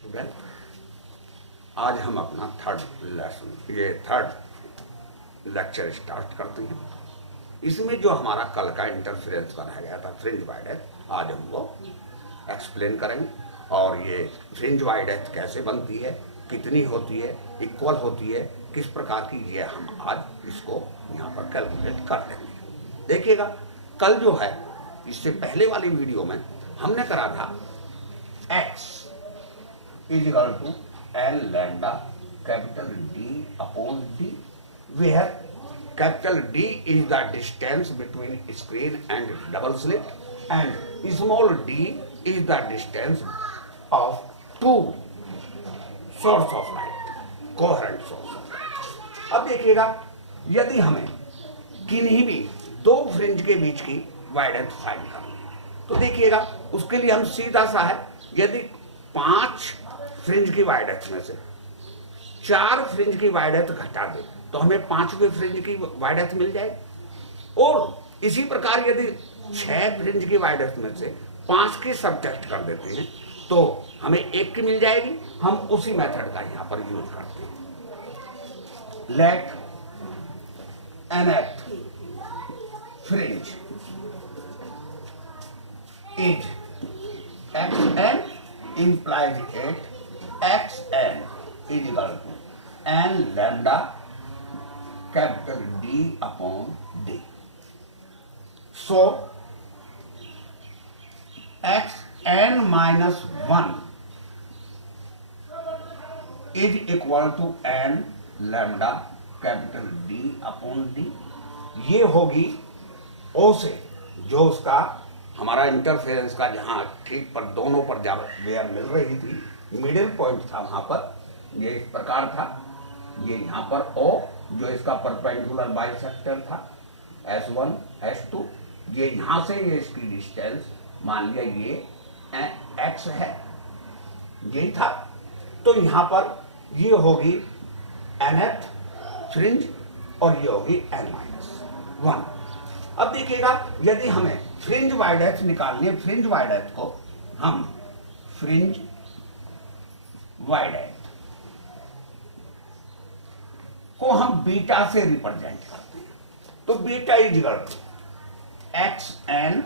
Student, आज हम अपना थर्ड लेक्चर स्टार्ट करते हैं। इसमें जो हमारा कल का इंटरफेरेंस का रह गया था फ्रिंज वाइड एज, आज हम वो एक्सप्लेन करेंगे। और ये फ्रिंज वाइड एज कैसे बनती है, कितनी होती है, इक्वल होती है, किस प्रकार की, ये हम आज इसको यहाँ पर कैलकुलेट कर लेंगे। देखिएगा, कल जो है इससे पहले वाली वीडियो में हमने करा था x is equal to n lambda capital D upon D, where capital D is the distance between screen and double slit and small d is the distance of two source of light, coherent source of light। अब देखिएगा, यदि हमें किन्हीं भी दो fringe के बीच की wide find करनी है तो देखिएगा उसके लिए हम सीधा सा है, यदि 5 फ्रिंज की वाइड में से 4 फ्रिंज की वाइड घटा दे तो हमें 5वें फ्रिंज की वाइड मिल जाएगी। और इसी प्रकार यदि 6 फ्रिंज की वाइड में से 5 की सब्ट्रैक्ट कर देते हैं तो हमें 1 की मिल जाएगी। हम उसी मेथड का यहाँ पर यूज करते हैं। Let nth fringe is xn implies it xn is equal to n lambda capital D upon D. So xn minus 1 is equal to n lambda capital D upon D। ये होगी O से, जो उसका हमारा interference का जहाँ ठीक पर दोनों पर जब वेयर मिल रही थी, मिडिल पॉइंट था वहां पर, ये इस प्रकार था। ये यहाँ पर O जो इसका परपेंडिकुलर बाइसेक्टर था, S1 S2, ये यहाँ से ये इसकी डिस्टेंस मान लिया ये x है, यही था। तो यहाँ पर ये होगी nth फ्रिंज और ये होगी n-1। अब देखिएगा, यदि हमें फ्रिंज वाइड एज निकालनी है, फ्रिंज वाइड एज को हम फ्रिंज वाइड एज को हम बीटा से रिप्रेजेंट करते हैं। तो beta is equal to xn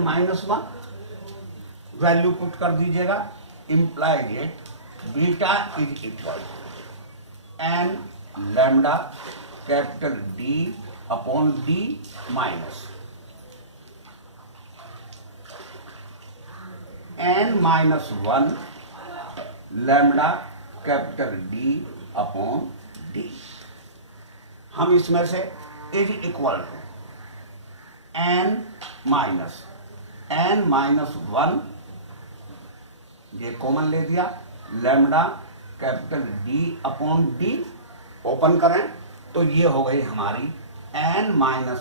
minus 1, value put कर दीजिएगा, implies it beta is equal to n lambda capital D upon D minus n-1 lambda capital D upon D। हम इसमें से is equal to n minus 1, ये common ले दिया, lambda capital D upon D, open करें तो ये हो गई हमारी n minus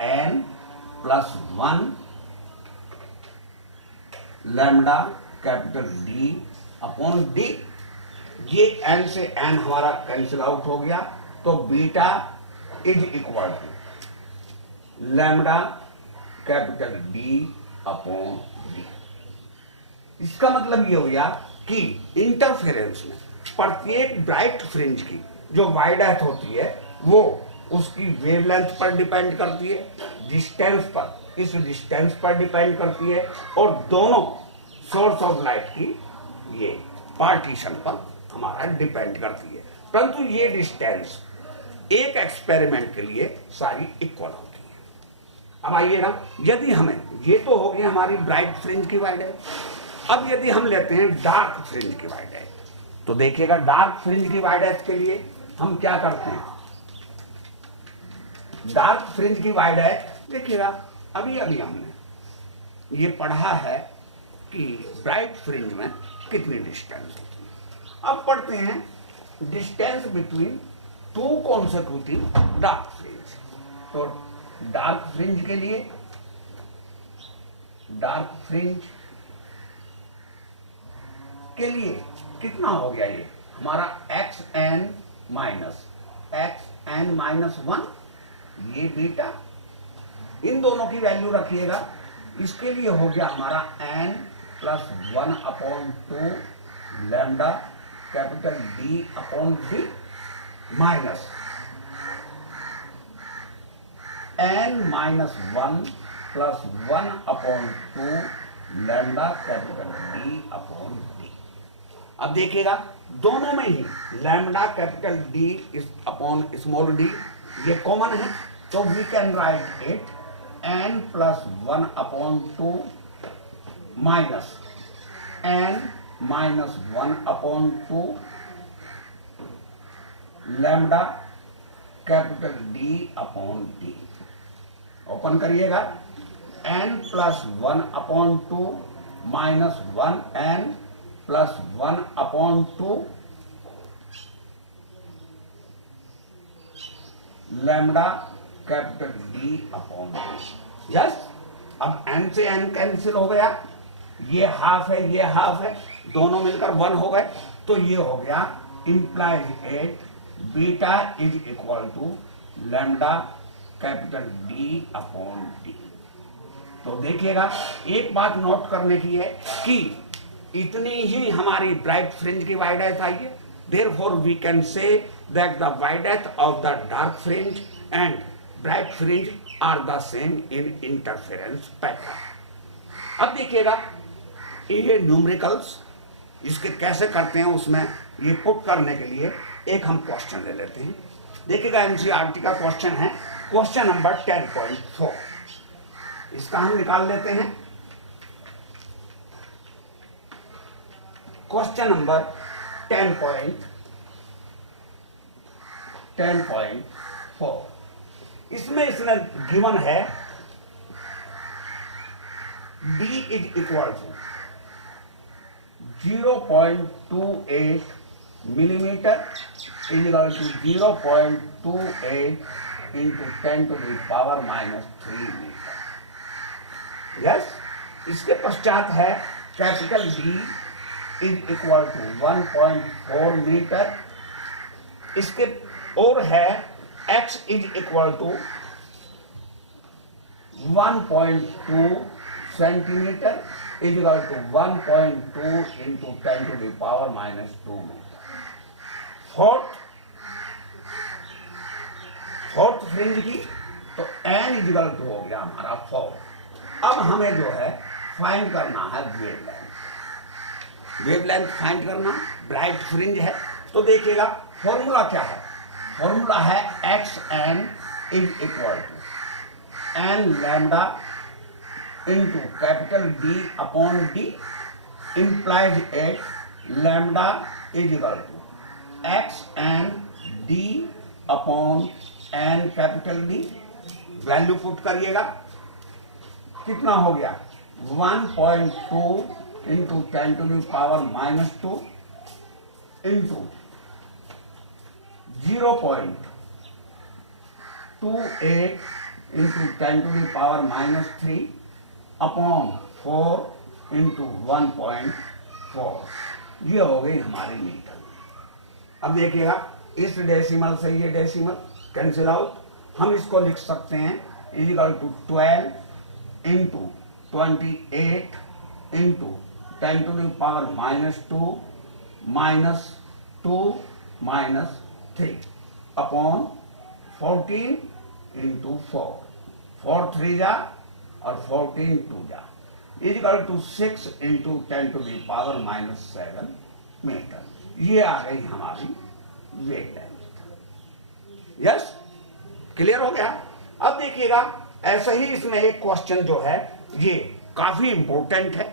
n plus 1 lambda capital D upon D। ये n से n हमारा कैंसिल आउट हो गया, तो beta is equal to lambda capital D upon D। इसका मतलब ये हो गया कि इंटरफेरेंस में प्रत्येक ब्राइट फ्रिंज की जो वाइड एथ होती है वो उसकी वेवलेंथ पर डिपेंड करती है, डिस्टेंस पर, इस डिस्टेंस पर डिपेंड करती है, और दोनों सोर्स ऑफ लाइट की ये पार्टीशन पर हमारा डिपेंड करती है। परंतु ये डिस्टेंस एक एक्सपेरिमेंट के लिए सारी इक्वल होती है। अब आइएगा, यदि हमें, ये तो हो गई हमारी ब्राइट फ्रिंज की वाइड एथ, अब यदि हम लेते हैं डार्क फ्रिंज की वाइड एथ तो देखिएगा, डार्क फ्रिंज की वाइड एथ के लिए हम क्या करते हैं। डार्क फ्रिंज की वाइड एथ देखिएगा, अभी हमने ये पढ़ा है कि ब्राइट फ्रिंज में कितनी डिस्टेंस होती है। अब पढ़ते हैं distance between 2 consecutive dark fringe. तो डार्क फ्रिंज के लिए, डार्क फ्रिंज के लिए कितना हो गया, ये हमारा xn माइनस 1, ये बीटा, इन दोनों की वैल्यू रखिएगा। इसके लिए हो गया हमारा n plus 1/2 lambda capital D upon D minus n minus 1 plus 1/2 lambda capital D upon D। अब देखिएगा दोनों में ही लैम्डा कैपिटल D इस अपॉन स्मॉल d ये कॉमन है, तो we can write it n plus 1/2 minus n minus 1/2 lambda capital D upon D। Open करिएगा n plus 1/2 minus 1n plus 1/2 lambda capital D upon D। Yes, अब n से n cancel हो गया, ये half है ये हाफ है, दोनों मिलकर 1 हो गए, तो ये हो गया implies that beta is equal to lambda capital D upon D। तो देखिएगा एक बात नोट करने की है कि इतनी ही हमारी ब्राइट फ्रिंज की वाइड डेप्थ आई है, therefore we can say that the wide depth of the dark fringe and bright fringe are the same in interference pattern. अब देखिएगा ये न्यूमेरिकल्स इसके कैसे करते हैं, उसमें ये पुट करने के लिए एक हम क्वेश्चन ले लेते हैं। देखिएगा एनसीईआरटी का क्वेश्चन है, क्वेश्चन नंबर 10.4। इसका हम निकाल लेते हैं। क्वेश्चन नंबर 10.4 इसमें इसने गिवन है D is equal to 0.28 millimetre equal to 0.28 into 10 to the power -3 metre. Yes, इसके पश्चात है capital D is equal to 1.4 metre, इसके और है x is equal to 1.2 centimetre is equal to 1.2 into 10 to the power -2 metre. Fourth fringe की तो n is equal to हो गया हमारा 4। अब हमें जो है फाइंड करना है वेवलेंथ फाइंड करना, ब्राइट फ्रिंज है। तो देखिएगा फॉर्मूला क्या है, फॉर्मूला है xn is equal to n lambda into capital D upon D implies that lambda is equal to xn D upon n capital D। Value put करिएगा, कितना हो गया 1.2 into 10 to the power -2 into 0.28 into 10 to the power -3 upon 4 into 1.4। ये हो गई हमारी metre. अब देखिएगा इस डेसिमल से ये डेसिमल कैंसिल आउट, हम इसको लिख सकते हैं equal to 12 into 28 into 10 to the power -2 -2 -3 upon 14 into 4 3 जा और 14 2 जा equal to 6 into 10 to the power -7 metre. ये आ गई हमारी वेवलेंथ। यस, क्लियर हो गया। अब देखिएगा ऐसा ही इसमें एक क्वेश्चन जो है ये काफी इंपॉर्टेंट है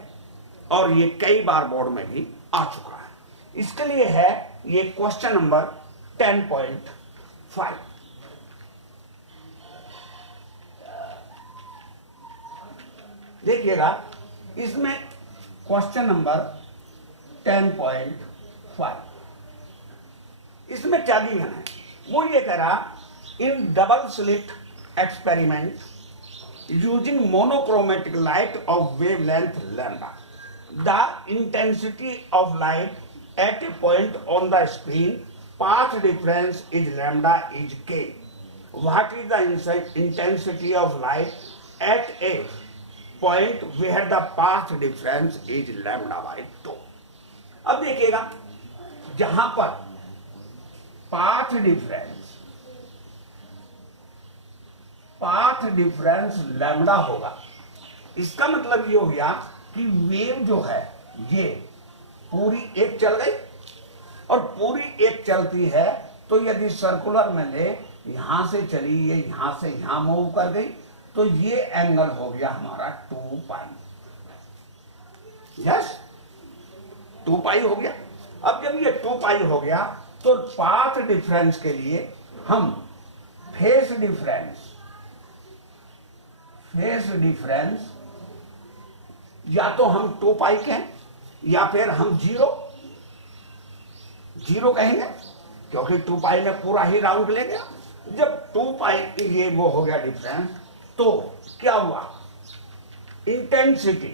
और ये कई बार बोर्ड में भी आ चुका है। इसके लिए है ये क्वेश्चन नंबर 10.5। देखिएगा इसमें क्वेश्चन नंबर 10.5 इसमें क्या गिवन है, वो ये कह रहा in double slit experiment using monochromatic light of wavelength lambda, the intensity of light at a point on the screen, path difference is lambda is k. What is the intensity of light at a point where the path difference is lambda by 2। अब देखिएगा जहां पर path difference lambda होगा, इसका मतलब ये हो गया कि वेव जो है ये पूरी एक चल गई, और पूरी एक चलती है तो यदि सर्कुलर में ले, यहां से चली, ये यहां से यहां मूव कर गई, तो ये एंगल हो गया हमारा 2 पाई। यस, 2 पाई हो गया। अब जब ये 2 पाई हो गया तो पाथ डिफरेंस के लिए हम फेस डिफरेंस या तो हम 2 पाई कहें या फिर हम 0 कहेंगे, क्योंकि 2 पाई में पूरा ही राउंड ले गया। जब 2 पाई ये वो हो गया डिफरेंस, तो क्या हुआ, इंटेंसिटी,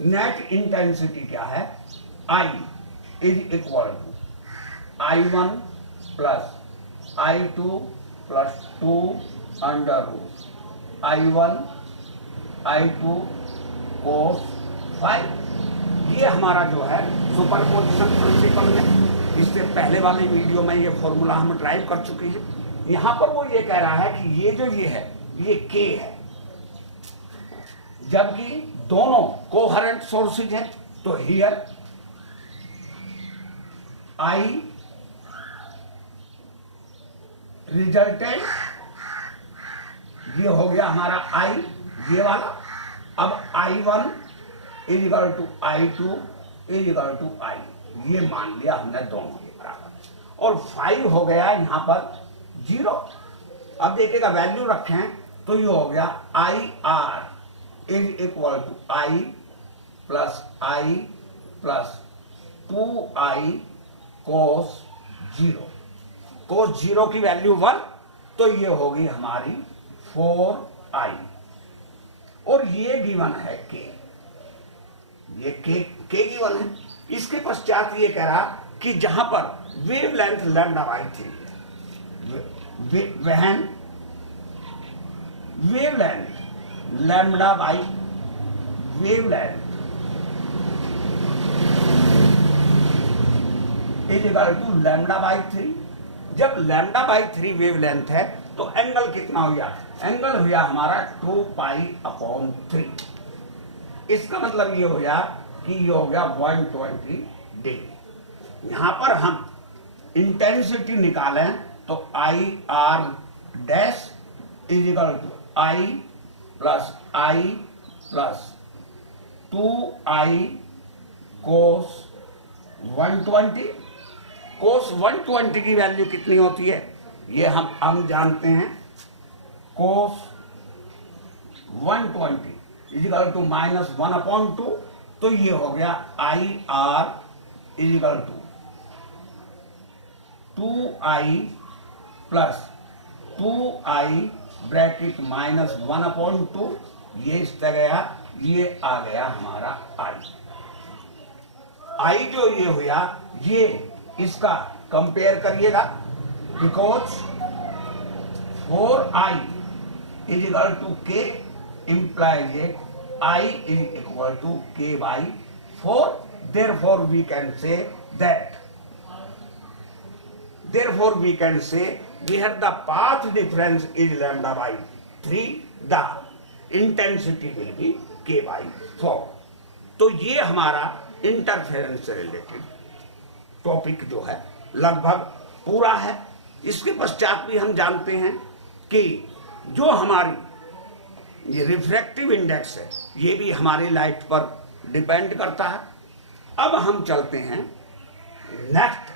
नेट इंटेंसिटी क्या है, I is equal to I1 plus I2 plus 2 under root I1 I2 cos 5। ये हमारा जो है सुपरपोजिशन प्रिंसिपल में, इससे पहले वाले वीडियो में ये फॉर्मूला हम ड्राइव कर चुके हैं। यहां पर वो ये कह रहा है कि ये जो ये है ये K है, जबकि दोनों कोहेरेंट सोर्सेज है, तो हियर I रिजल्टेंट, ये हो गया हमारा I ये वाला। अब I1 is equal to I2 is equal to I, ये मान लिया हमने दोनों के बराबर, और 5 हो गया यहां पर 0। अब देखिएगा वैल्यू रखें तो ये हो गया IR is equal to I plus 2I cos 0। cos 0 की वैल्यू 1, तो ये होगी हमारी 4I, और ये गिवन है K, ये K गिवन है। इसके पश्चात ये कह रहा कि जहां पर वेव लेंथ लैम्डा बाई 3 है, when wavelength lambda by wavelength is equal to lambda by 3। जब लैम्डा बाई 3 वेव लेंथ है तो एंगल कितना हो गया, एंगल हो गया हमारा 2 पाई अपॉन 3। इसका मतलब ये हो गया कि ये हो गया 120 डिग्री। यहां पर हम इंटेंसिटी निकालें तो IR dash is equal to I plus 2I cos 120। cos 120 की वैल्यू कितनी होती है, ये हम जानते हैं, cos 120 इज इक्वल टू -1/2, तो ये हो गया IR is equal to 2I plus 2I bracket -1/2, ये इस तरह गया, ये आ गया हमारा I जो ये हुआ, ये इसका कंपेयर करिएगा, because 4I is equal to K implies that I is equal to K by 4. Therefore we can say where the path difference is lambda by 3, the intensity will be K by 4। तो ये हमारा interference से related topic जो है लगभग पूरा है। इसके पश्चात भी हम जानते हैं कि जो हमारी ये रिफ्रैक्टिव इंडेक्स है, ये भी हमारी लाइट पर डिपेंड करता है। अब हम चलते हैं नेक्स्ट